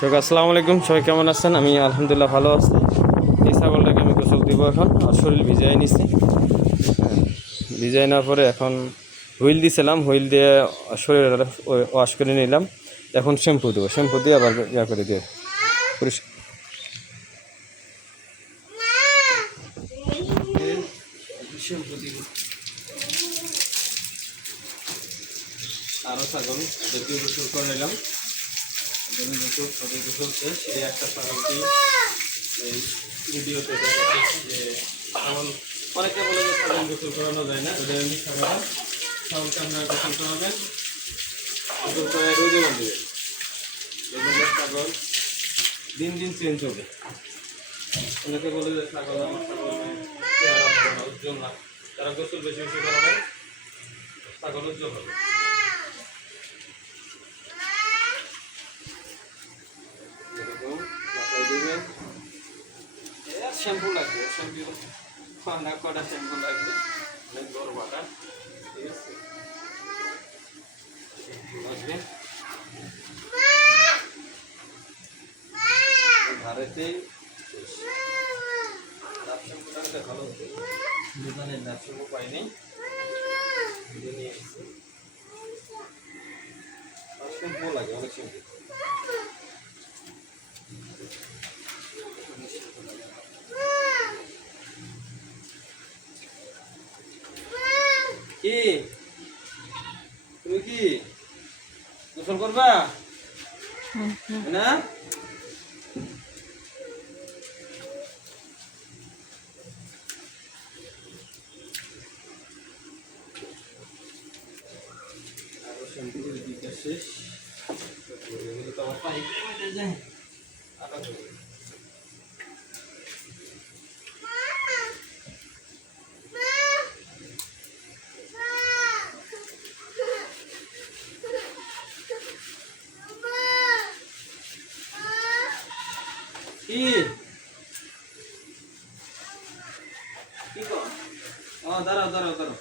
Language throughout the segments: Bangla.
সবাই আসসালামু আলাইকুম। সবাই কেমন আছেন? আমি আলহামদুলিল্লাহ ভালো আছি। এই ছাগলটাকে আমি গোসল দিব এখন, আর শরীর ভিজাই নিছি। ভিজাই নেওয়ার পরে এখন হুইল দিয়েছিলাম, হুইল দিয়ে শরীর ওয়াশ করে নিলাম। এখন শ্যাম্পু দেবো, শ্যাম্পু দিয়ে আবার ইয়া করে দিয়ে শ্যাম্পু দিব। আরও ছাগল ওদেরকে গোসল করে নিলাম। ওদের গোসল শেষ। এই একটা ছাগলকে এই ভিডিওতে দেখাচ্ছি যে ছাগল, অনেকে বলে যে ছাগল গোসল করানো যায় না, ওদের এমনি ছাগলকে আপনারা গোসল করাবেন, গোসল করে রোদে বাঁধবেন। এগুলো ছাগল দিন দিন চেঞ্জ হবে। অনেকে বলে যে ছাগল, আমার ছাগল চেহারা ভালো না, উজ্জ্বল না, তারা গোসল বেশি বেশি করাবেন, ছাগল উজ্জ্বল হবে। এরকম মাথায় দেবেন। শ্যাম্পু লাগবে, শ্যাম্পু কটা শ্যাম্পু লাগবে, অনেক বড় বাটা, ঠিক আছে। আসবে ধারেতেই ডাব শ্যাম্পুটা ভালো হতো, দোকানের ডাব শ্যাম্পু পাইনি, নিয়ে এসেছি। শ্যাম্পু লাগে, অনেক শ্যাম্পু। কি তুমি কি গোসল করবা না? আরো শ্যাম্পু করে দিতে শেষ। এগুলো তো আমার পাইপের মধ্যে যায়। কি কি কর? দাঁড়াও দাঁড়াও দাঁড়াও।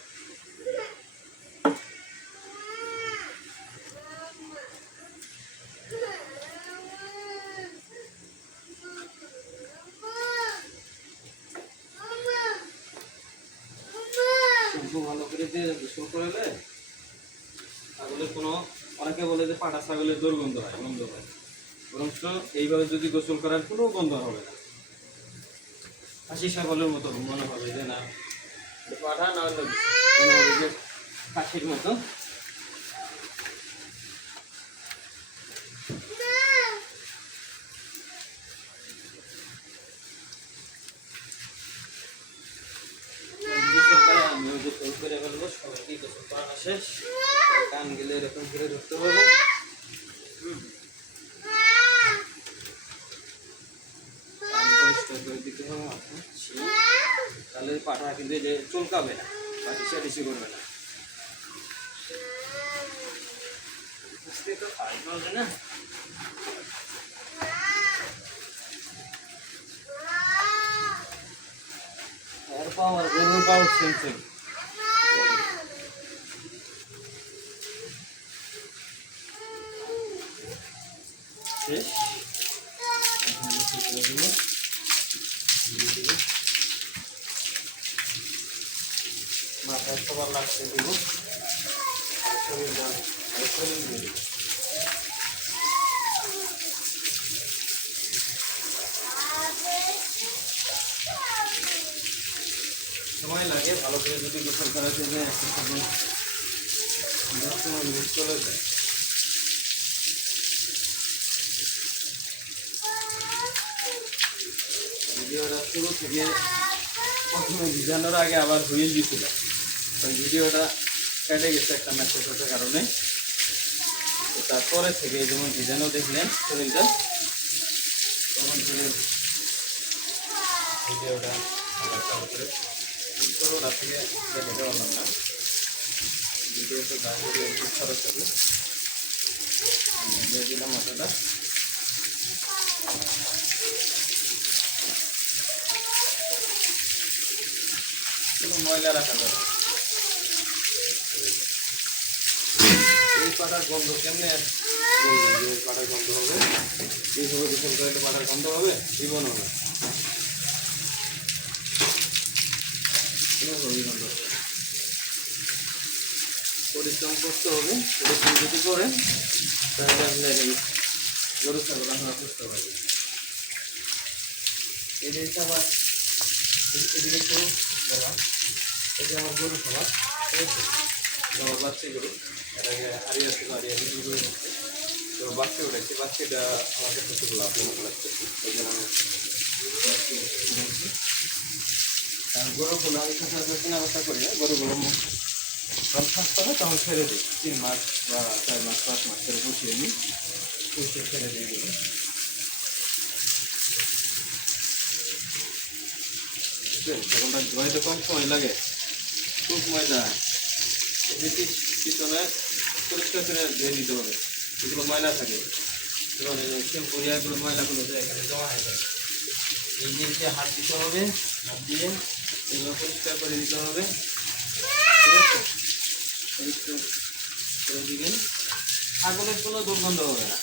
শ্যাম্পু ভালো করে দিয়ে গোসল করলে ছাগলের কোনো, অনেকে বলে যে পাটা ছাগলের দুর্গন্ধ হয়, গন্ধ হয়, বরঞ্চ এইভাবে যদি গোসল করার কোনো গন্ধ হবে না। খাসি ছাগলের মতো মনে হবে যে না পাঠা, না হলে মনে হবে যে খাসির মতো। আমিও গোসল করে ফেলবো, সবাইকে গোসল করানো শেষ। কান গেলে এরকম করে ধরতে হবে। পরিষ্কার করে দিতে হবে, তাহলে পাঠা কিন্তু যে চুলকাবে না বা ডিসি করবে না। তো পাইপ হবে না। পাওয়ার গরুর পাওয়ার সেন্সিং শেষ। মাথায় সবার লাগছে দিব, সময় লাগে ভালো করে যদি গোসল করাতে যায়, সময় মিস চলে যায়। ভিডিওটা শুরু থেকে প্রথমে ভিজানোর আগে আবার হুইল দিছিল, ওই ভিডিওটা কেটে গেছে একটা মেসেজের কারণে। তো তারপরে থেকে যেমন ভিজানো দেখলেন শরীরটা, তখন থেকে ভিডিওটা আবার চালু করে ওটা থেকে দেখাতে পারলাম না। ভিডিওতে গাড়ি সরাসরি দিয়ে দিলাম মাথাটা। কোনো ময়লা রাখা যাবে। এই পাটার গন্ধ কেমনে, এই পাটার গন্ধ হবে, এই এইভাবে গোসল করে তো পাটার গন্ধ হবে, জীবন হবে। গন্ধ পরিশ্রম করতে হবে। পরিশ্রম যদি করেন তাহলে আপনার এই গরু ছাগল আমরা বুঝতে পারবেন। এই যে আমার এদিকে একটু বললাম, এটা আমার গরু খাবার, ঠিক আছে? আমার বাচ্চা গরু, এটাকে হারিয়ে ছিল, হারিয়ে বিক্রি করে দিচ্ছে। তো বাচ্চা উঠেছে, বাচ্চাটা আমার কাছে খুব লাভজনক লাগতেছে, ওই জন্য আমি কারণ গরুগুলো আমি সচরাচর কেনা বেচা করি না। গরুগুলো যখন স্বাস্থ্য হয় তখন ছেড়ে দিই, 3 মাস বা 4 মাস 5 মাস করে পুষিয়ে নিই, পুষিয়ে ছেড়ে দিয়ে দিই। ছাগলটা ধোয়াইতে কম সময় লাগে, খুব ময়লা। এদিকে পিছনে পরিষ্কার করে ধুয়ে দিতে হবে, এগুলো ময়লা থাকে, শ্যাম্পুরিয়াগুলো ময়লাগুলো এখানে জমা হয়ে যায়। এই জিনিসে হাত দিতে হবে, হাত দিয়ে এগুলো পরিষ্কার করে দিতে হবে, ঠিক আছে? পরিষ্কার করে দিবেন, ছাগলের কোনো দুর্গন্ধ হবে না।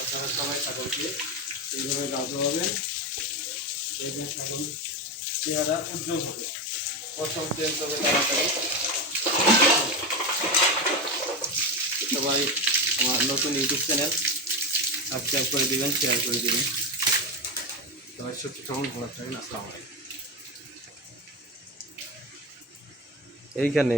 আপনারা সবাই ছাগলকে এইভাবে গাঁজো হবেন, দেখবেন ছাগল চেহারা উজ্জ্বল হবে, পশম চেঞ্জ হবে তাড়াতাড়ি। সবাই আমার নতুন ইউটিউব চ্যানেল সাবস্ক্রাইব করে দিবেন, শেয়ার করে দিবেন। সবাই সত্যি কেমন ভালো থাকেন। আসসালামু আলাইকুম। এইখানে